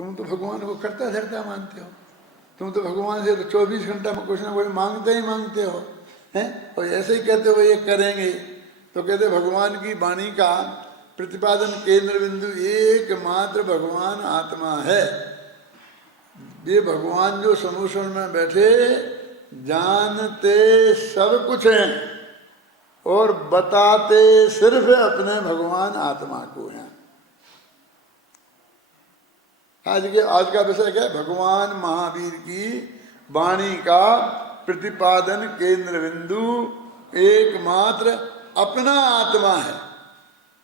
तुम तो भगवान को करता धरता मानते हो, तुम तो भगवान से तो 24 घंटा में कुछ ना कुछ मांगते ही मांगते हो, हैं? और ऐसे ही कहते हो ये करेंगे। तो कहते भगवान की वाणी का प्रतिपादन केंद्र बिंदु एकमात्र भगवान आत्मा है। ये भगवान जो समुद्र में बैठे जानते सब कुछ हैं और बताते सिर्फ अपने भगवान आत्मा को हैं। आज का विषय क्या है? भगवान महावीर की वाणी का प्रतिपादन केंद्र बिंदु एकमात्र अपना आत्मा है,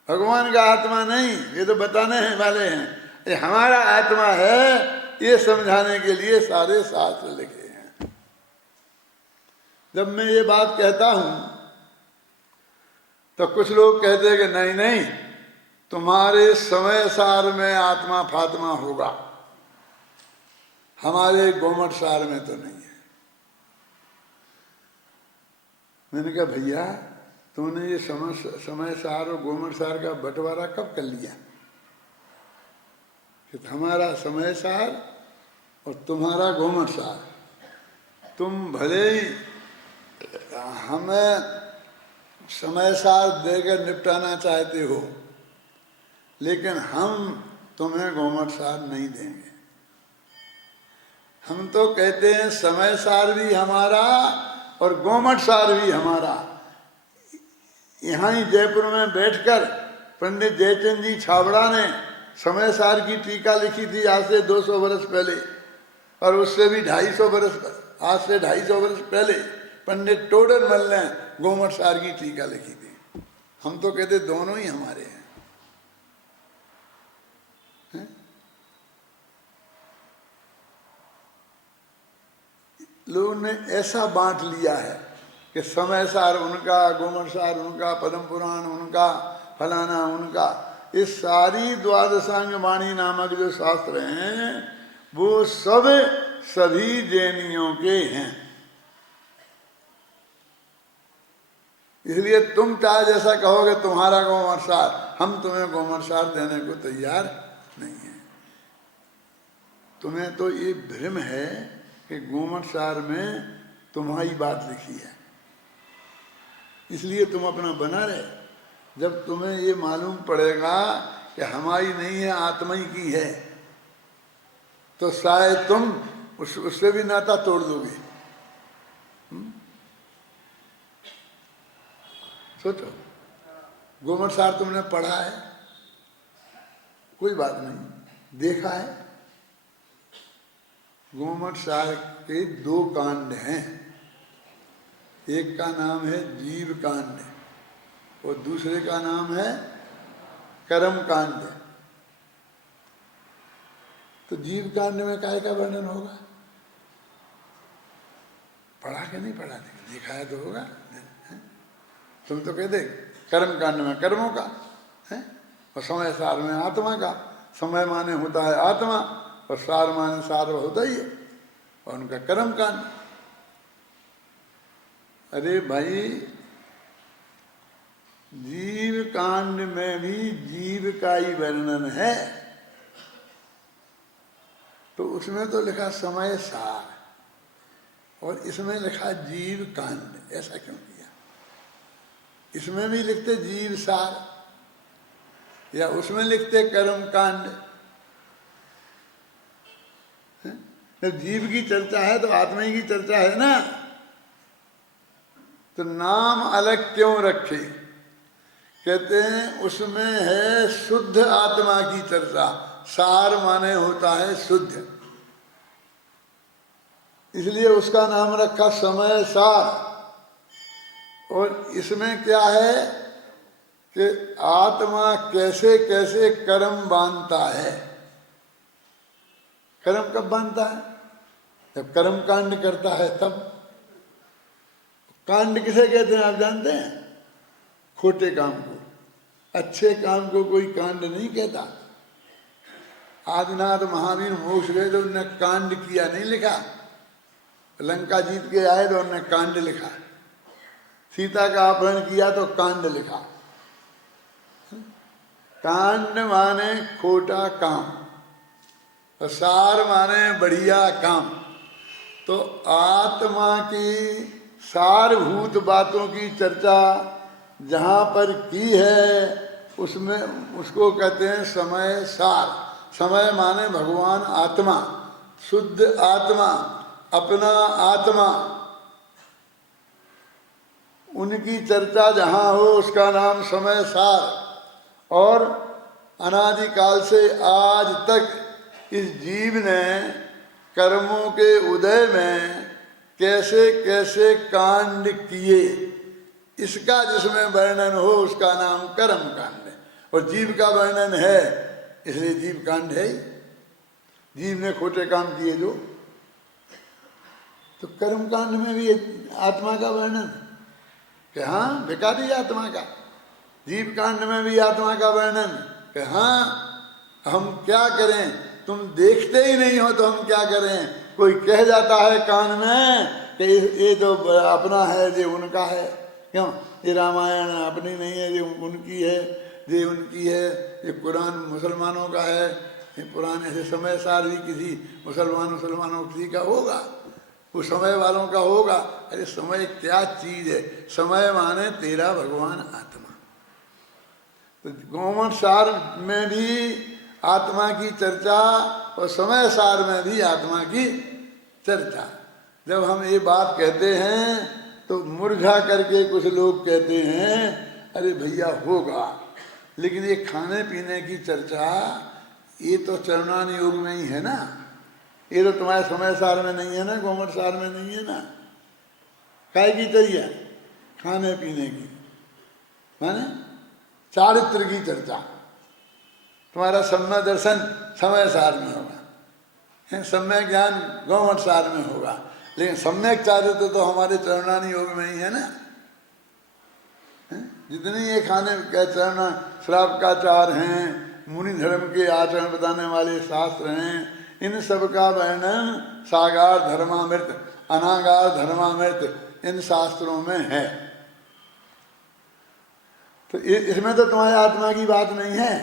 भगवान का आत्मा नहीं। ये तो बताने हैं वाले हैं, ये हमारा आत्मा है, ये समझाने के लिए सारे शास्त्र लिखे हैं। जब मैं ये बात कहता हूं तो कुछ लोग कहते हैं कि नहीं नहीं, तुम्हारे समय सार में आत्मा फात्मा होगा, हमारे गोमट सार में तो नहीं है। मैंने कहा भैया तुमने ये समय सार और गोमट सार का बंटवारा कब कर लिया कि हमारा समय सार और तुम्हारा गोमट सार? तुम भले ही हमें समय सार देकर निपटाना चाहते हो, लेकिन हम तुम्हें गोमट सार नहीं देंगे। हम तो कहते हैं समय सार भी हमारा और गोमट सार भी हमारा। यहाँ ही जयपुर में बैठकर पंडित जयचंद जी छाबड़ा ने समय सार की टीका लिखी थी आज से 200 वर्ष पहले, और उससे भी 250 वर्ष, आज से 250 वर्ष पहले पंडित टोडरमल ने गोमट सार की टीका लिखी थी। हम तो कहते दोनों ही हमारे हैं, हैं? लोगों ने ऐसा बांट लिया है कि समय सार उनका, गोमट सार उनका, पद्म पुराण उनका, फलाना उनका। इस सारी द्वादशांग वाणी नामक जो शास्त्र हैं वो सब सभी जैनियों के हैं। इसलिए तुम चाहे जैसा कहोगे तुम्हारा गोमट सार, हम तुम्हें गोमट सार देने को तैयार नहीं है। तुम्हें तो ये भ्रम है कि गोमट सार में तुम्हारी बात लिखी है, इसलिए तुम अपना बना रहे। जब तुम्हें ये मालूम पड़ेगा कि हमारी नहीं है, आत्मा ही की है, तो शायद तुम उससे भी नाता तोड़ दोगे। सोचो, गोमट सार तुमने पढ़ा है, कोई बात नहीं, देखा है। गोमट सार के 2 कांड हैं, एक का नाम है जीव कांड और दूसरे का नाम है कर्म कांड। तो जीव कांड में काय का वर्णन होगा? पढ़ा के नहीं पढ़ा, देखा है तो होगा। तुम तो कहते कर्म कांड में कर्मों का है, और समय सार में आत्मा का। समय माने होता है आत्मा और सार माने सार होता ही है, और उनका कर्म कांड। अरे भाई, जीव कांड में भी जीव का ही वर्णन है, तो उसमें तो लिखा समय सार और इसमें लिखा जीव कांड। ऐसा क्यों किया? इसमें भी लिखते जीव सार या उसमें लिखते कर्म कांड। जब जीव की चर्चा है तो आत्मा की चर्चा है ना, तो नाम अलग क्यों रखे? कहते हैं उसमें है शुद्ध आत्मा की चर्चा। सार माने होता है शुद्ध, इसलिए उसका नाम रखा समय सार। और इसमें क्या है कि आत्मा कैसे कैसे कर्म बांधता है। कर्म कब बांधता है? जब कर्म कांड करता है तब। कांड किसे कहते हैं आप जानते हैं? खोटे काम को। अच्छे काम को कोई कांड नहीं कहता। आदिनाथ महावीर मोक्ष गए तो उन्होंने कांड किया नहीं लिखा। लंका जीत के आए तो उन्होंने कांड लिखा। सीता का अपहरण किया तो कांड लिखा। कांड माने खोटा काम। और सार माने बढ़िया काम। तो आत्मा की सारभूत बातों की चर्चा जहाँ पर की है उसमें उसको कहते हैं समय सार। समय माने भगवान आत्मा, शुद्ध आत्मा, अपना आत्मा, उनकी चर्चा जहाँ हो उसका नाम समय सार। और अनादिकाल से आज तक इस जीव ने कर्मों के उदय में कैसे कैसे कांड किए, इसका जिसमें वर्णन हो उसका नाम कर्म कांड है। और जीव का वर्णन है इसलिए जीव कांड है। जीव ने खोटे काम किए जो, तो कर्म कांड में भी आत्मा का वर्णन कि हाँ भिखारी आत्मा का। जीव कांड में भी आत्मा का वर्णन कि हाँ हम क्या करें, तुम देखते ही नहीं हो तो हम क्या करें। कोई कह जाता है कान में कि ये तो अपना है, ये उनका है। क्यों? ये रामायण अपनी नहीं है, ये उनकी है, ये उनकी है। ये कुरान मुसलमानों का है, ये पुराने से समय सार भी किसी मुसलमानों किसी का होगा, वो समय वालों का होगा। अरे समय क्या चीज है? समय माने तेरा भगवान आत्मा। तो गोमठ सार में भी आत्मा की चर्चा और समय सार में भी आत्मा की चर्चा। जब हम ये बात कहते हैं तो मुरझा करके कुछ लोग कहते हैं अरे भैया होगा, लेकिन ये खाने पीने की चर्चा ये तो चरणान योग में ही है ना। ये तो तुम्हारे समय सार में नहीं है ना, गोमठ सार में नहीं है ना। काय की चाहिए? खाने पीने की, माने चारित्र की चर्चा। तुम्हारा सम्यक दर्शन समय सार में होगा, सम्यक ज्ञान गोमठ सार में होगा, लेकिन सम्यक चारित्र तो हमारे चरणानी योग में ही है ना। जितनी ये खाने का चरण श्राप का चार हैं, मुनि धर्म के आचरण बताने वाले शास्त्र हैं, इन सब का वर्णन सागार धर्मामृत, अनागार धर्मामृत इन शास्त्रों में है। तो इसमें तो तुम्हारी आत्मा की बात नहीं है।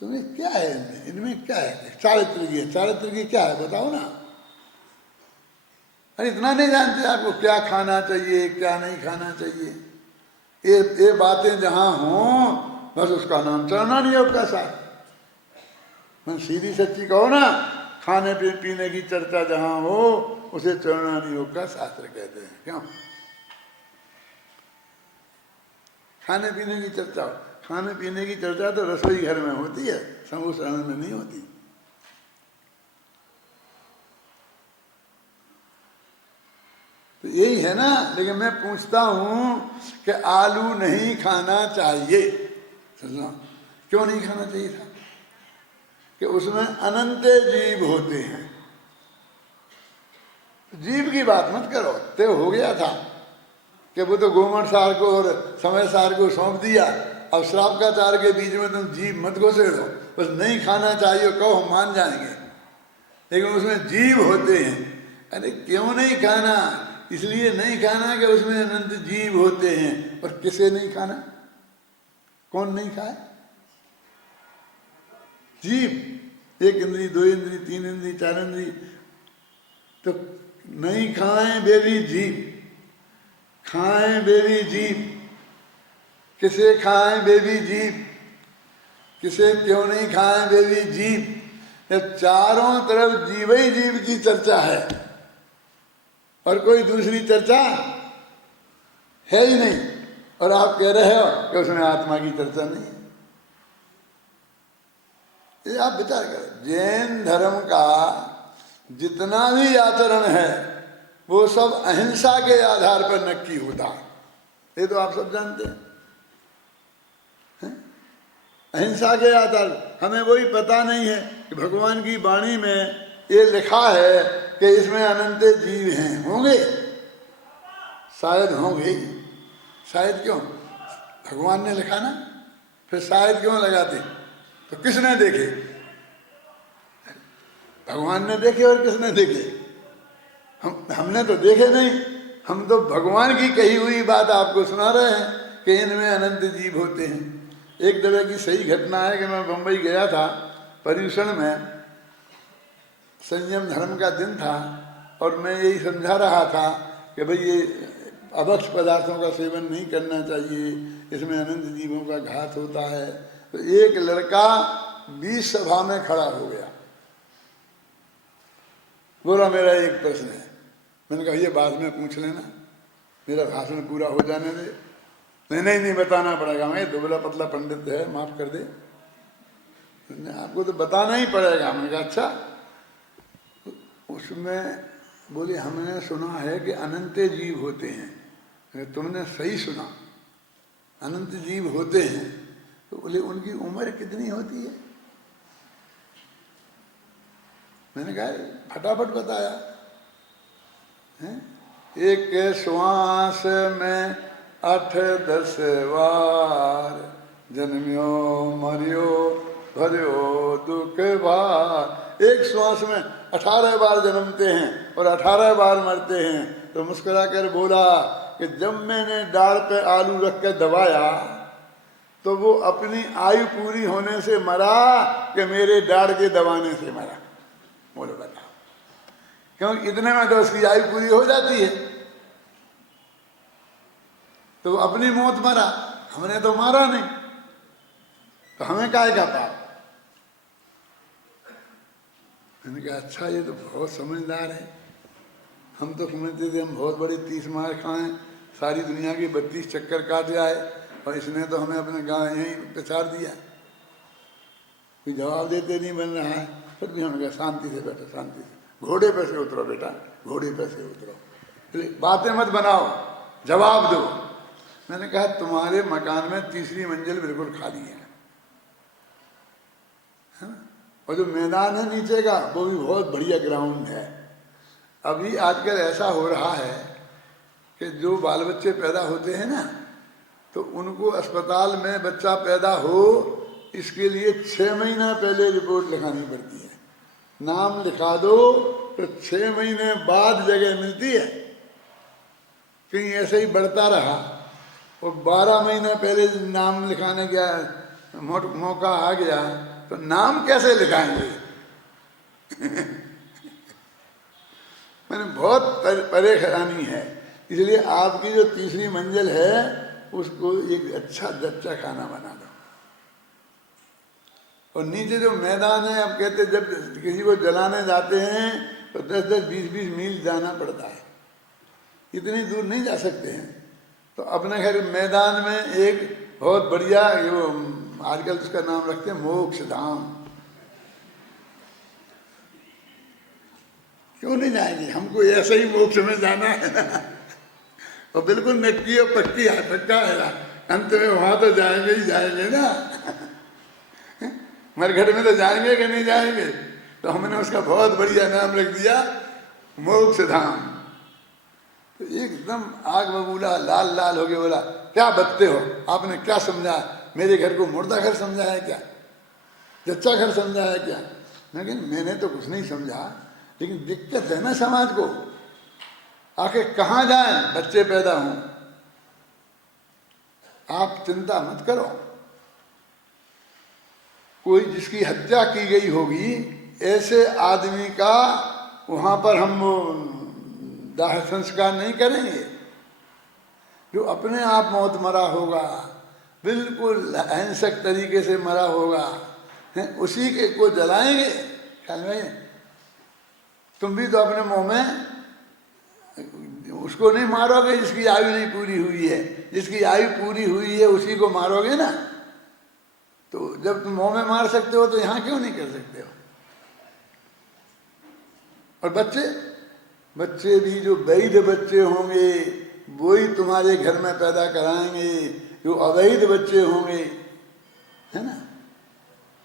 तुम्हें क्या है इनमें? इनमें क्या है? चारित्र की है। चारित्र की क्या है बताओ ना। अरे इतना नहीं जानते आपको क्या खाना चाहिए क्या नहीं खाना चाहिए। ये बातें जहाँ हों बस उसका नाम चरणान योग का साथ। मैं सीधी सच्ची कहो ना, खाने पीने की चर्चा जहाँ हो उसे चरणान योग का शास्त्र कहते हैं। क्यों? खाने पीने की चर्चा, खाने पीने की चर्चा तो रसोई घर में होती है, समूह शरण में नहीं होती। तो यही है ना। लेकिन मैं पूछता हूं कि आलू नहीं खाना चाहिए, समझो क्यों नहीं खाना चाहिए था? कि उसमें अनंत जीव होते हैं। जीव की बात मत करो, तय हो गया था कि वो तो गोमठ सार को और समय सार को सौंप दिया। अब श्राप का चार के बीच में तुम जीव मत घुसेड़ो। बस नहीं खाना चाहिए कहो, हम मान जाएंगे, लेकिन उसमें जीव होते हैं। अरे क्यों नहीं खाना? इसलिए नहीं खाना कि उसमें अनंत जीव होते हैं। और किसे नहीं खाना? कौन नहीं खाए? जीव। एक इंद्री, दो इंद्री, तीन इंद्री, चार इंद्री तो नहीं खाएं वे भी जीव, खाएं वे भी जीव। किसे खाएं वे भी जीव, किसे क्यों नहीं खाएं वे भी जीव। चारों तरफ जीव ही जीव की चर्चा है और कोई दूसरी चर्चा है ही नहीं। और आप कह रहे हो कि उसमें आत्मा की चर्चा नहीं है। ये आप विचार करें, जैन धर्म का जितना भी आचरण है वो सब अहिंसा के आधार पर नक्की होता है। ये तो आप सब जानते हैं। अहिंसा के आधार, हमें वही पता नहीं है कि भगवान की वाणी में ये लिखा है कि इसमें अनंत जीव हैं। होंगे, शायद होंगे, शायद क्यों? भगवान ने लिखा ना, फिर शायद क्यों लगाते? तो किसने देखे? भगवान ने देखे और किसने देखे? हमने तो देखे नहीं। हम तो भगवान की कही हुई बात आपको सुना रहे हैं कि इनमें अनंत जीव होते हैं। एक तरह की सही घटना है कि मैं बम्बई गया था पर्यूषण में, संयम धर्म का दिन था और मैं यही समझा रहा था कि भाई ये अभक्ष पदार्थों का सेवन नहीं करना चाहिए, इसमें अनंत जीवों का घात होता है। तो एक लड़का 20 सभा में खड़ा हो गया, बोला मेरा एक प्रश्न है। मैंने कहा ये बाद में पूछ लेना, मेरा भाषण पूरा हो जाने दे। नहीं बताना पड़ेगा, मैं दुबला पतला पंडित है, माफ कर दे, आपको तो बताना ही पड़ेगा। मैंने कहा अच्छा। उसमें बोले हमने सुना है कि अनंत जीव होते हैं। तुमने सही सुना, अनंत जीव होते हैं। तो बोले उनकी उम्र कितनी होती है? मैंने कहा फटाफट बताया है? एक श्वास में 8-10 बार जन्म्यो मरियो भरियो दुख भार। एक श्वास में 18 बार जन्मते हैं और 18 बार मरते हैं। तो मुस्कुरा कर बोला कि जब मैंने डाल पे आलू रख कर दबाया तो वो अपनी आयु पूरी होने से मरा कि मेरे डाल के दबाने से मरा? बोलो बता, क्योंकि इतने में तो उसकी आयु पूरी हो जाती है। तो वो अपनी मौत मरा, हमने तो मारा नहीं, तो हमें काहे का पाप? मैंने कहा अच्छा ये तो बहुत समझदार है। हम तो समझते थे हम बहुत बड़ी 30 मार खाएं, सारी दुनिया की 32 चक्कर काट जाए, और इसने तो हमें अपने गाँव यहीं प्रचार दिया। कोई जवाब देते नहीं बन रहा है। फिर भी हमने कहा शांति से बैठो, शांति से, घोड़े पे से उतरो बेटा, घोड़े पे से उतरो, बातें मत बनाओ, जवाब दो। मैंने कहा तुम्हारे मकान में 3री मंजिल बिल्कुल खाली है ना? और जो मैदान है नीचे का वो भी बहुत बढ़िया ग्राउंड है। अभी आजकल ऐसा हो रहा है कि जो बाल बच्चे पैदा होते हैं ना, तो उनको अस्पताल में बच्चा पैदा हो इसके लिए 6 महीना पहले रिपोर्ट लिखानी पड़ती है। नाम लिखा दो तो 6 महीने बाद जगह मिलती है। कहीं ऐसे ही बढ़ता रहा और 12 महीना पहले नाम लिखाने का मौका आ गया तो नाम कैसे लिखाएंगे? मैंने बहुत परेशानी है। इसलिए आपकी जो 3री मंजिल है उसको एक अच्छा जच्चा खाना बना दो। और नीचे जो मैदान है, आप कहते जब किसी को जलाने जाते हैं तो 10-10, 20-20 मील जाना पड़ता है, इतनी दूर नहीं जा सकते हैं। तो अपने घर मैदान में एक बहुत बढ़िया वो आजकल उसका नाम रखते हैं मोक्ष धाम। क्यों नहीं जाएंगे? हमको ऐसे ही मोक्ष में जाना है ना, और बिल्कुल नक्की और पक्की है, पक्का है, अंत में वहां तो जाएंगे ही जाएंगे ना। मरघट में तो जाएंगे कि नहीं जाएंगे? तो हमने उसका बहुत बढ़िया नाम रख दिया मोक्ष धाम। तो एकदम आग बबूला लाल लाल हो गया, बोला क्या बकते हो, आपने क्या समझा? मेरे घर को मुर्दा घर समझा है क्या? जच्चा घर समझा है क्या? लेकिन मैंने तो कुछ नहीं समझा, लेकिन दिक्कत है ना समाज को। आखिर कहाँ जाएं बच्चे पैदा हों? आप चिंता मत करो, कोई जिसकी हत्या की गई होगी ऐसे आदमी का वहां पर हम दाह संस्कार नहीं करेंगे। जो अपने आप मौत मरा होगा, बिल्कुल अहिंसक तरीके से मरा होगा, उसी के को जलाएंगे। ख्याल में तुम भी तो अपने मुंह में उसको नहीं मारोगे जिसकी आयु नहीं पूरी हुई है। जिसकी आयु पूरी हुई है उसी को मारोगे ना। तो जब तुम मुंह में मार सकते हो तो यहां क्यों नहीं कर सकते हो? और बच्चे भी जो वैध बच्चे होंगे वही तुम्हारे घर में पैदा कराएंगे। जो अवैध बच्चे होंगे, है ना,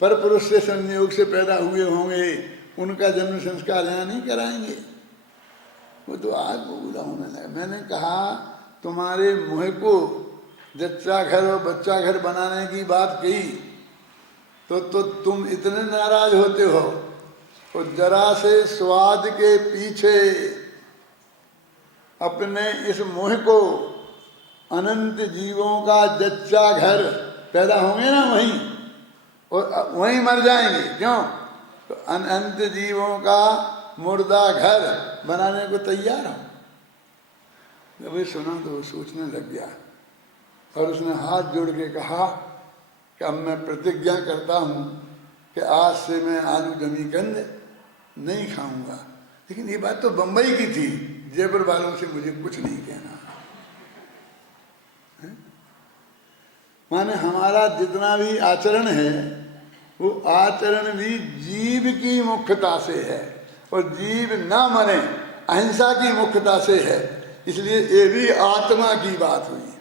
पर पुरुष से संयोग से पैदा हुए होंगे, उनका जन्म संस्कार यहाँ नहीं कराएंगे। वो तो आग बबूला होने लगा। मैंने कहा तुम्हारे मुँह को जच्चा घर और बच्चा घर बनाने की बात कही तो तुम इतने नाराज होते हो। और जरा से स्वाद के पीछे अपने इस मुँह को अनंत जीवों का जच्चा घर पैदा होंगे ना वहीं, और वहीं मर जाएंगे। क्यों? तो अनंत जीवों का मुर्दा घर बनाने को तैयार हो। जब ये सुना तो वो सोचने लग गया और उसने हाथ जोड़ के कहा कि अब मैं प्रतिज्ञा करता हूँ कि आज से मैं आलू जमीकंद नहीं खाऊंगा। लेकिन ये बात तो बंबई की थी, जयपुर वालों से मुझे कुछ नहीं कहना। माने हमारा जितना भी आचरण है वो आचरण भी जीव की मुख्यता से है और जीव ना मरे अहिंसा की मुख्यता से है। इसलिए ये भी आत्मा की बात हुई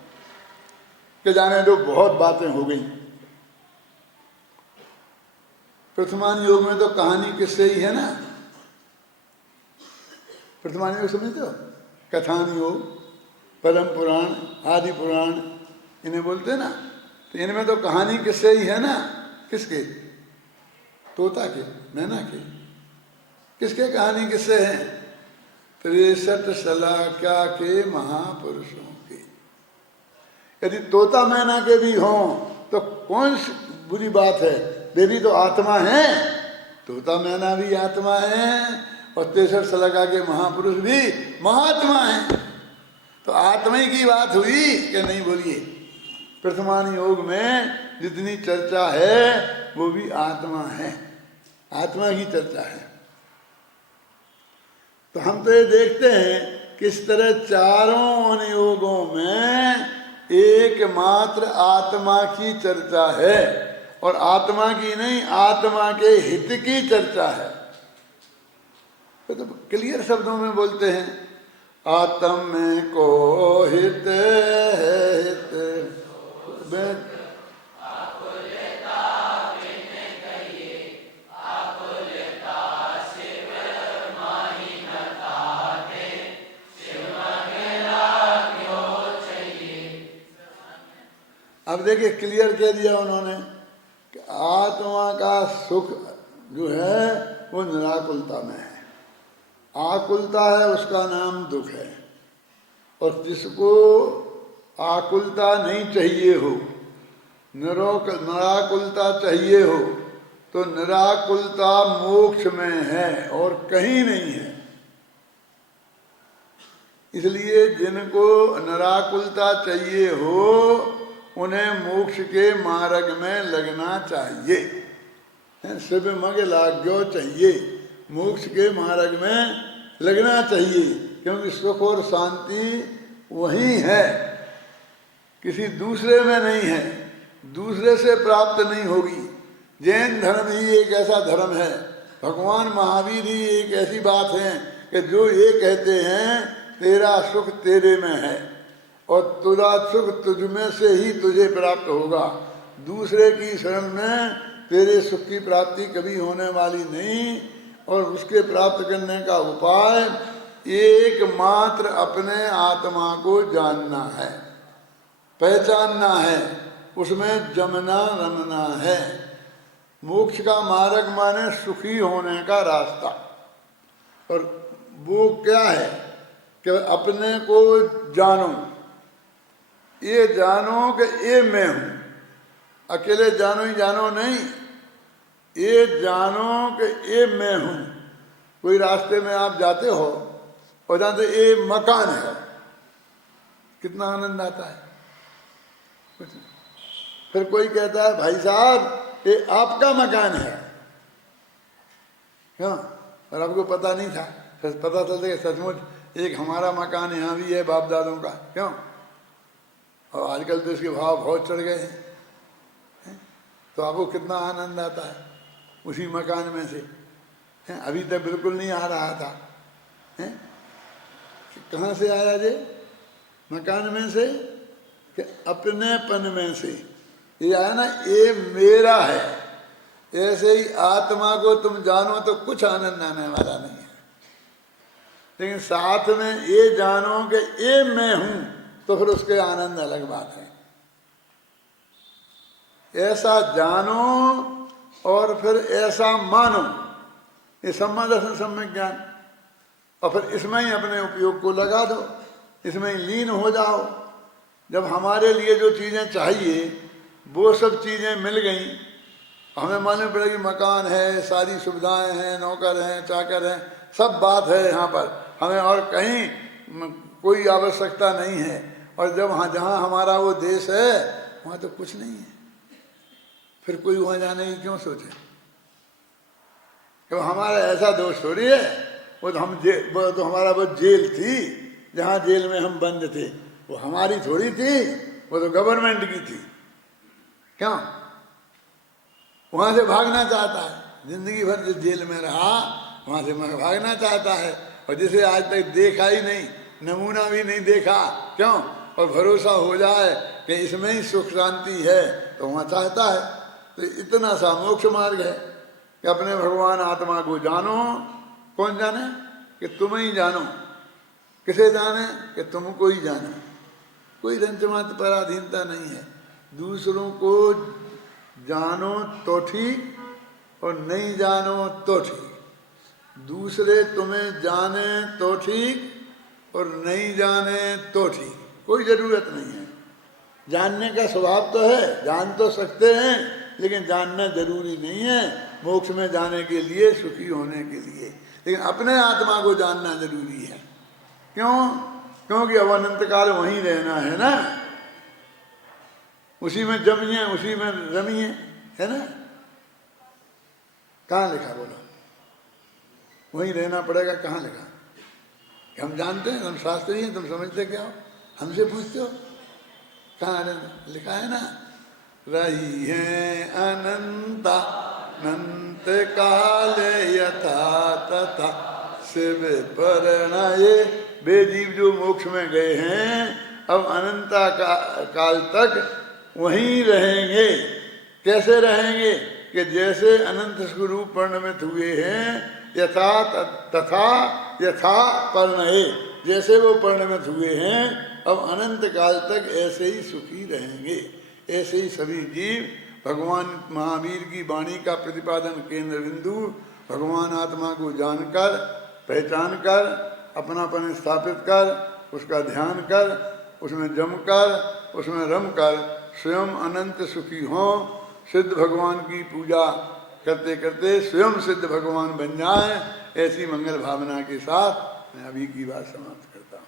कि जाने दो, बहुत बातें हो गई। प्रथमान योग में तो कहानी किससे ही है ना। प्रथमान योग समझते हो, कथान योग, परम पुराण, आदि पुराण इन्हें बोलते हैं ना। तो इनमें तो कहानी किससे ही है ना। किसके? तोता के, मैना के। किसके कहानी किससे है? 63 शलाका के महापुरुषों के। यदि तोता मैना के भी हों तो कौन सी बुरी बात है, वे भी तो आत्मा है। तोता मैना भी आत्मा है और 63 शलाका के महापुरुष भी महात्मा है। तो आत्मा ही की बात हुई कि नहीं? बोलिए। प्रथमान योग में जितनी चर्चा है वो भी आत्मा है, आत्मा की चर्चा है। तो हम तो ये देखते हैं किस तरह चारों अनुयोगों में एकमात्र आत्मा की चर्चा है और आत्मा की नहीं, आत्मा के हित की चर्चा है। तो क्लियर शब्दों में बोलते हैं, आत्म में को हित है, हित अब देखिए क्लियर कह दिया उन्होंने कि आत्मा का सुख जो है वो निराकुलता में है। आकुलता है उसका नाम दुख है। और जिसको आकुलता नहीं चाहिए हो, निराकुलता चाहिए हो, तो निराकुलता मोक्ष में है और कहीं नहीं है। इसलिए जिनको निराकुलता चाहिए हो उन्हें मोक्ष के मार्ग में लगना चाहिए। शिव मग लाग्यो चाहिए, मोक्ष के मार्ग में लगना चाहिए, क्योंकि सुख और शांति वही है, किसी दूसरे में नहीं है, दूसरे से प्राप्त नहीं होगी। जैन धर्म ही एक ऐसा धर्म है, भगवान महावीर ही एक ऐसी बात है कि जो ये कहते हैं तेरा सुख तेरे में है और तुझा सुख तुझ में से ही तुझे प्राप्त होगा। दूसरे की शरण में तेरे सुख की प्राप्ति कभी होने वाली नहीं। और उसके प्राप्त करने का उपाय एकमात्र अपने आत्मा को जानना है, पहचानना है, उसमें जमना रमना है। मोक्ष का मार्ग माने सुखी होने का रास्ता। और वो क्या है कि अपने को जानो, ये जानो कि ये मैं हूँ। अकेले जानो ही जानो नहीं, ये जानो कि ये मैं हूँ। कोई रास्ते में आप जाते हो और जानते ये मकान है, कितना आनंद आता है। कुछ फिर कोई कहता है भाई साहब ये आपका मकान है, क्यों? और आपको पता नहीं था, फिर पता चलता है सचमुच एक हमारा मकान यहाँ भी है बाप दादों का, क्यों? और आजकल तो इसके भाव बहुत चढ़ गए हैं। तो आपको कितना आनंद आता है उसी मकान में से। अभी तक बिल्कुल नहीं आ रहा था। कहाँ से आया जे? मकान में से कि अपनेपन में से। ये आया ना, ये मेरा है। ऐसे ही आत्मा को तुम जानो तो कुछ आनंद आने वाला नहीं है, लेकिन साथ में ये जानो कि ये मैं हूं तो फिर उसके आनंद अलग बात है। ऐसा जानो और फिर ऐसा मानो, ये सम्मा दर्शन सम्यक ज्ञान। और फिर इसमें ही अपने उपयोग को लगा दो, इसमें ही लीन हो जाओ। जब हमारे लिए जो चीज़ें चाहिए वो सब चीज़ें मिल गई हमें मालूम पड़ेगा कि मकान है, सारी सुविधाएं हैं, नौकर हैं, चाकर हैं, सब बात है यहाँ पर, हमें और कहीं कोई आवश्यकता नहीं है। और जब जहाँ हमारा वो देश है वहाँ तो कुछ नहीं है, फिर कोई वहाँ जाने की क्यों सोचे? क्यों? हमारा ऐसा दोष थोड़ी है, वो तो हमारा वो जेल थी, जहाँ जेल में हम बंद थे, वो हमारी थोड़ी थी, वो तो गवर्नमेंट की थी। क्यों? वहाँ से भागना चाहता है, जिंदगी भर जिस जेल में रहा वहाँ से भागना चाहता है, और जिसे आज तक देखा ही नहीं, नमूना भी नहीं देखा, क्यों? और भरोसा हो जाए कि इसमें ही सुख शांति है, तो वहाँ चाहता है। तो इतना सा मोक्ष मार्ग है कि अपने भगवान आत्मा को जानो। कौन जाने? कि तुम ही जानो। किसे जाने? कि तुमको ही जाने। कोई रंचमात्र पराधीनता नहीं है। दूसरों को जानो तो ठीक और नहीं जानो तो ठीक, दूसरे तुम्हें जाने तो ठीक और नहीं जाने तो ठीक, कोई ज़रूरत नहीं है। जानने का स्वभाव तो है, जान तो सकते हैं, लेकिन जानना जरूरी नहीं है मोक्ष में जाने के लिए, सुखी होने के लिए। लेकिन अपने आत्मा को जानना जरूरी है। क्यों? क्योंकि अब अनंत काल वहीं रहना है ना, उसी में जमिए, उसी में रमिए, है ना? कहाँ लिखा बोलो? वहीं रहना पड़ेगा। कहाँ लिखा? हम जानते हैं, हम शास्त्री हैं, तुम समझते क्या हो? हमसे पूछते हो कहाँ रहना? लिखा है ना, रही है अनंता अनंत काले यथा तथा शिव परिणये। वे जीव जो मोक्ष में गए हैं अब अनंता काल तक वहीं रहेंगे। कैसे रहेंगे? कि जैसे अनंत स्वरूप परिणमित हुए हैं, यथा तथा यथा परिणये, जैसे वो परिणमित हुए हैं अब अनंत काल तक ऐसे ही सुखी रहेंगे। ऐसे ही सभी जीव भगवान महावीर की वाणी का प्रतिपादन केंद्र बिंदु भगवान आत्मा को जानकर, पहचान कर, अपनापन स्थापित कर, उसका ध्यान कर, उसमें जमकर, उसमें रमकर स्वयं अनंत सुखी हों, सिद्ध भगवान की पूजा करते करते स्वयं सिद्ध भगवान बन जाएं। ऐसी मंगल भावना के साथ मैं अभी की बात समाप्त करता हूँ।